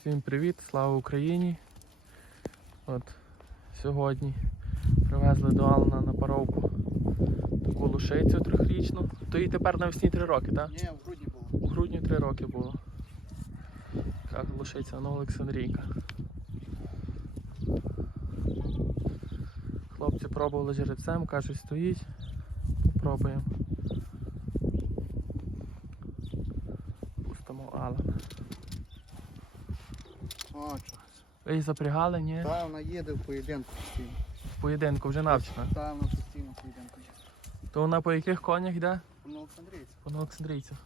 Всім привіт, слава Україні. От сьогодні привезли до Алана на паровку таку лошицю трьохрічну. То їй тепер навесні 3 роки, так? Ні, в грудні було. У грудні 3 роки було. Така лошиця на Олександрійка. Хлопці пробували жеребцем, кажуть, стоїть. Попробуємо. Пустимо Алана. Ви її запрягали, ні? Та вона їде в поєдинку постійно. В поєдинку вже навчена. Та вона постійно в поєдинку їде. То вона по яких конях йде? По Олександрійці. По Олександрійцях.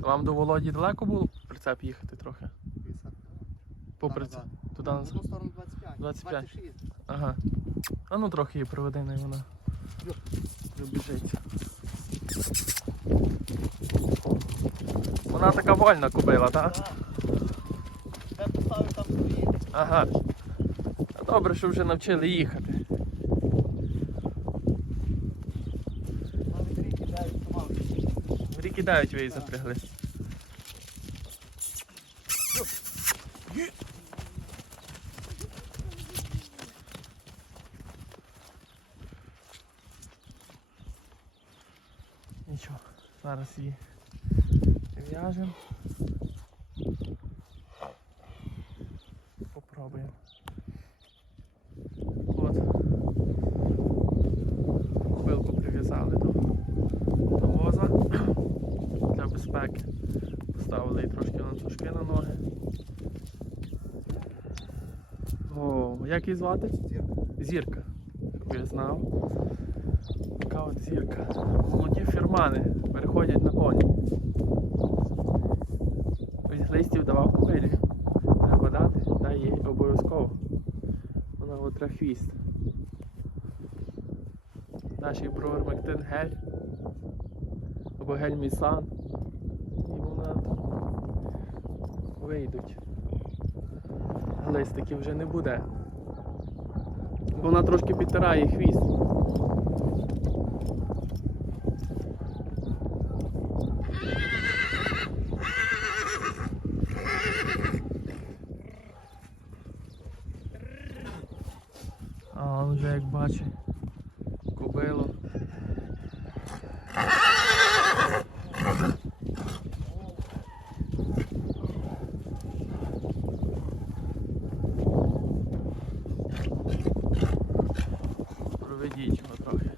Вам до Володі далеко було прицеп їхати трохи? 50 По прицеп. Туди назад. одну сторону 25. 25. 26. Ага. А ну трохи її приведи, не вона. Йо. Вона така вольна кубила, так? Так. Де поставив там стоїть. Ага. Добре, що вже навчили їхати. Навіть рік ідею туман. В рік і ви її запрягли. Нічого, зараз її в'яжемо. Попробуємо. От. Кобилку прив'язали до, до воза для безпеки. Поставили їй трошки ланцюжки на ноги. О, як її звати? Зірка. Зірка. Щоб я знав. От зірка. Молоді фірмани переходять на коні. Ось листів давав кобилі. Треба дати, дай їй обов'язково. Вона отре хвіст. Наш провермектин гель. Або гель місан. І вона вийдуть. Листиків вже не буде. Бо вона трошки підтирає хвіст. А он вже як бачить кобило. Проведіть його трохи.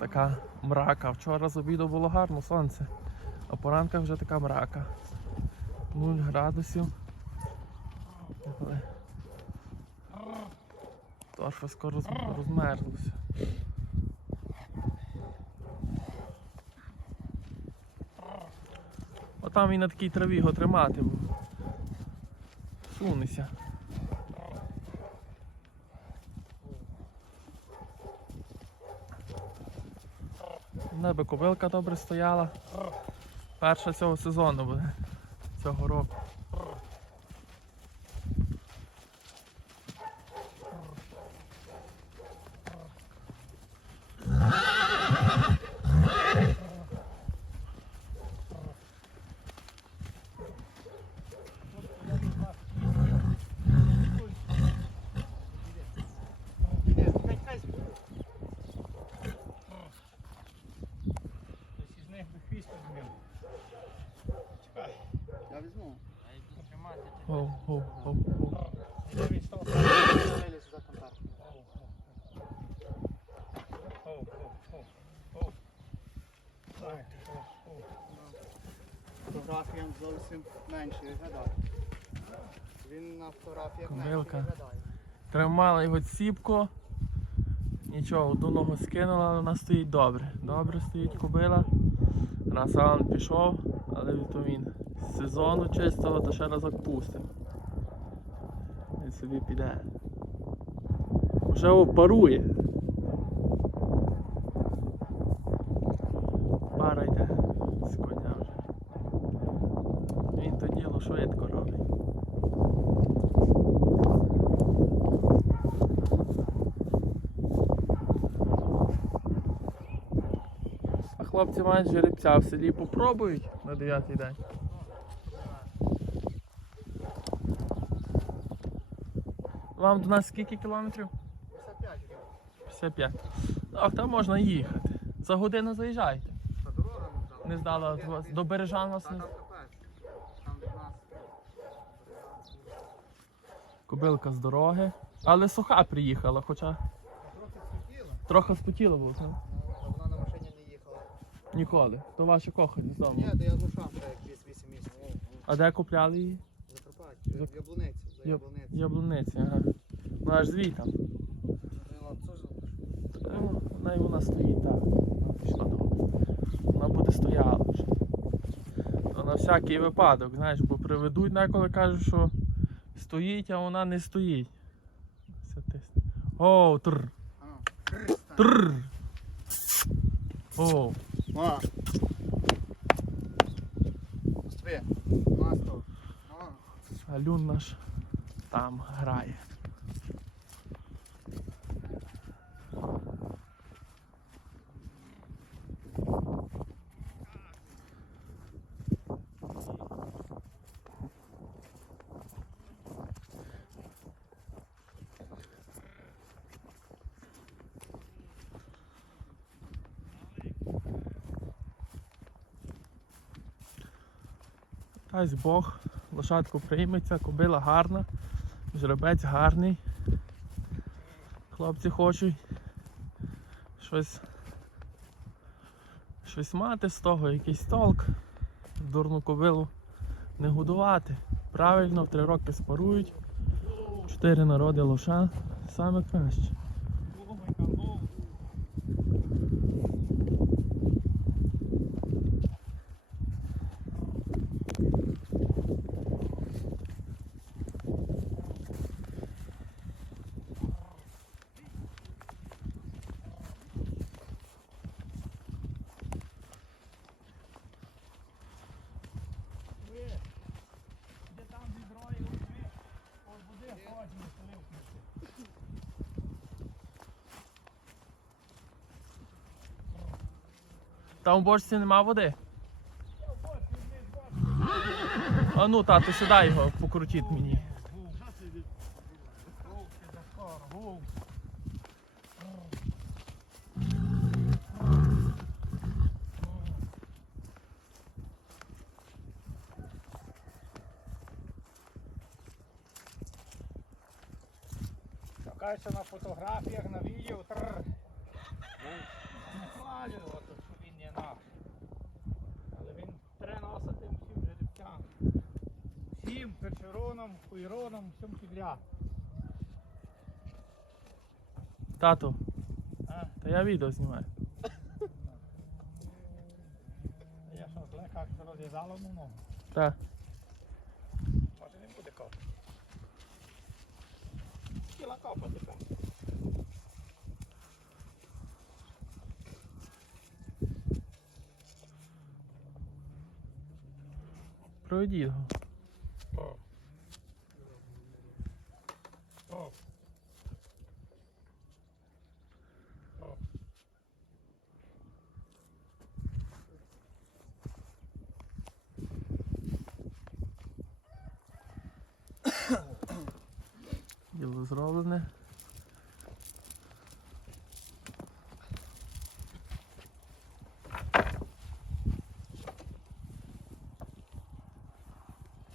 Ось Така мрака. Вчора з обіду було гарно сонце, а по ранках вже така мрака. 0 градусів. Але Торфа скоро роз- розмерзлося. Отам і на такій траві його тримати. бо Сунеся. Небе кобилка добре стояла. Перша цього сезону буде. Цього року. Оу, оу, оу, оу. Фотографіям зовсім менше виглядає. Він на фотографіях менше Кобилка. виглядає. Тримала його ціпко. Нічого, одну ногу скинула, але вона стоїть добре. Добре стоїть кобила. Раз Алан пішов, але то він сезону чистого, то ще разок пустимо. Він собі піде. Вже опарує. Пара йде з коня вже. Він то діло швидко робить. А хлопці мають жеребця в селі попробують на 9 день. Вам до нас скільки кілометрів? 55 55. Так, там можна їхати. За годину заїжджайте. Не здала. Не від вас. До Бережан вас не. Кобилка з дороги. Але суха приїхала, хоча Трохи спотіла була. ну, Ну, вона на машині не їхала. Ніколи. То ваше кохання з дому. Ні, то я глушам вже як 8 місяців. А де купляли її? Закарпаття. В Зак- Яблуниці. Яблуниці. Ага. Ну аж звітам. Ну, Вона і вона стоїть, так. Вона пішла додому. Вона буде стояла вже. То на всякий випадок, знаєш, бо приведуть деколи кажуть, що стоїть, а вона не стоїть. Все тисне. О, тр. А, Тр. О, Ма. Пустви. Масто. А. Алюн наш там грає. Дасть Бог, лошадку прийметься, кобила гарна, жеребець гарний. Хлопці хочуть щось, щось мати з того, якийсь толк. Дурну кобилу не годувати. Правильно, в три роки спарують. Чотири народи лоша саме краще. Де там відро і оцвіт? Ой, води холодні, столивки. Там у бочці нема води. А ну, тату, сюди його покрутіть мені. Кажеться на фотографіях, на відео. Тррр. Кладю, от, що він є наш. Але він треба носити всім жеребцям. Всім першероном, хуйроном, всім підряд. Тато, А? та я відео знімаю. Я що, зле, як ну, ногу? Так. Може не буде копати. Хотіла копати так. Проведіть його. О. О. О. Діло зроблене.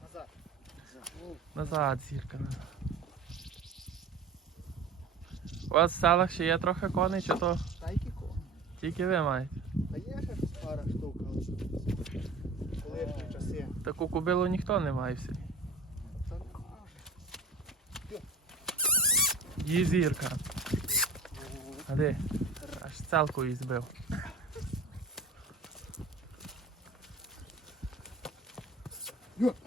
Назад. Назад, зірка. У вас в селах ще є трохи коней, чи то Та які коні? тільки ви маєте? Та є ще пара штук, але колишні часи. Таку кобилу ніхто не має в селі. Її зірка. А де? Аж цалку її збив. Yeah.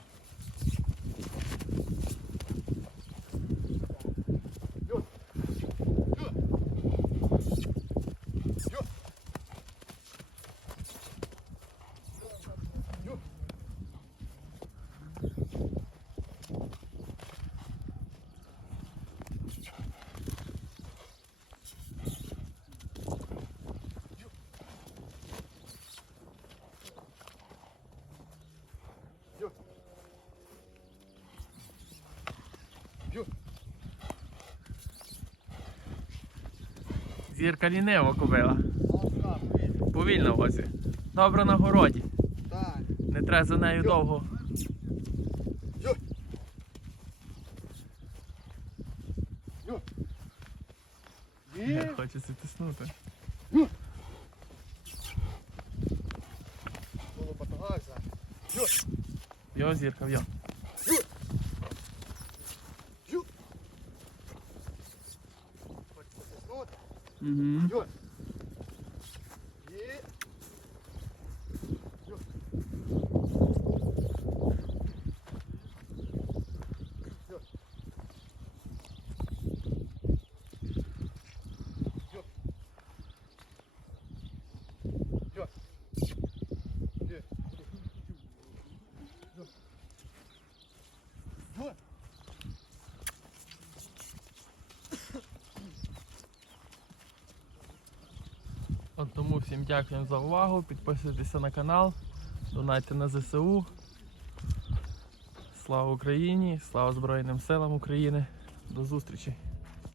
Зірка лінива кобила. Ось. Повільно возі. Добре на городі. Не треба за нею довго. Є. Хочеться тиснути. Йо. Зірка. Йо. Тиснути. Угу. Йо. Є. Йо. Йо. Йо. Йо. Є. Йо. Йо. От тому всім дякуємо за увагу. Підписуйтеся на канал, донайте на ЗСУ. Слава Україні! Слава Збройним силам України! До зустрічі!